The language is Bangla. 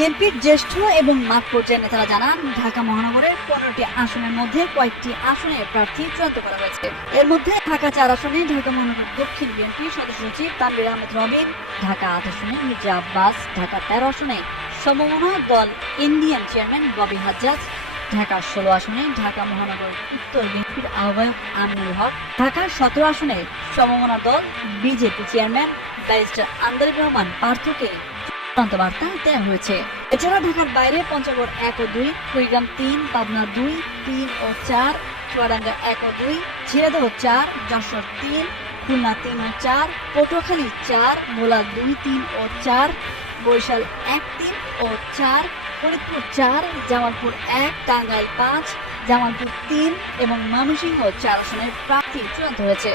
বিএনপির জ্যেষ্ঠ এবং মাঠ পর্যায়ের নেতারা জানান, ঢাকা মহানগরের 15টি আসনের মধ্যে কয়েকটি আসনে প্রার্থী চূড়ান্ত করা হয়েছে। এর মধ্যে ঢাকা 4 আসনে ঢাকা মহানগর দক্ষিণ বিএনপির সদস্য সচিব তানভীর আহমেদ রবিন, ঢাকা 8 আসনে মির্জা আব্বাস, ঢাকা 13 আসনে সমমনা দল ইন্ডিয়ান চেয়ারম্যান ববি হাজ্জাজ, ঢাকা 16 আসনে ঢাকা মহানগর উত্তর বিএনপির আহ্বায়ক আমিনুল হক, ঢাকা 17 আসনে সমমনা দল BJP chairman barrister Andalib Rahman পার্থকে চূড়ান্ত বার্তা দেওয়া হয়েছে। এছাড়া ঢাকার বাইরে পঞ্চগড় 1 ও 2, কুড়িগ্রাম 3, পাবনা 2, 3 ও 4, চুয়াডাঙ্গা 1 ও 2, ঝিনাইদহ 4, যশোর 3, খুলনা 3 ও 4, পটুয়াখালী 4, ভোলা 2, 3 ও 4, বরিশাল 1, 3 ও 4, ফরিদপুর 4, জামালপুর 1, টাঙ্গাইল 5, জামালপুর 3 এবং ময়মনসিংহ 4 আসনের প্রার্থী চূড়ান্ত হয়েছে।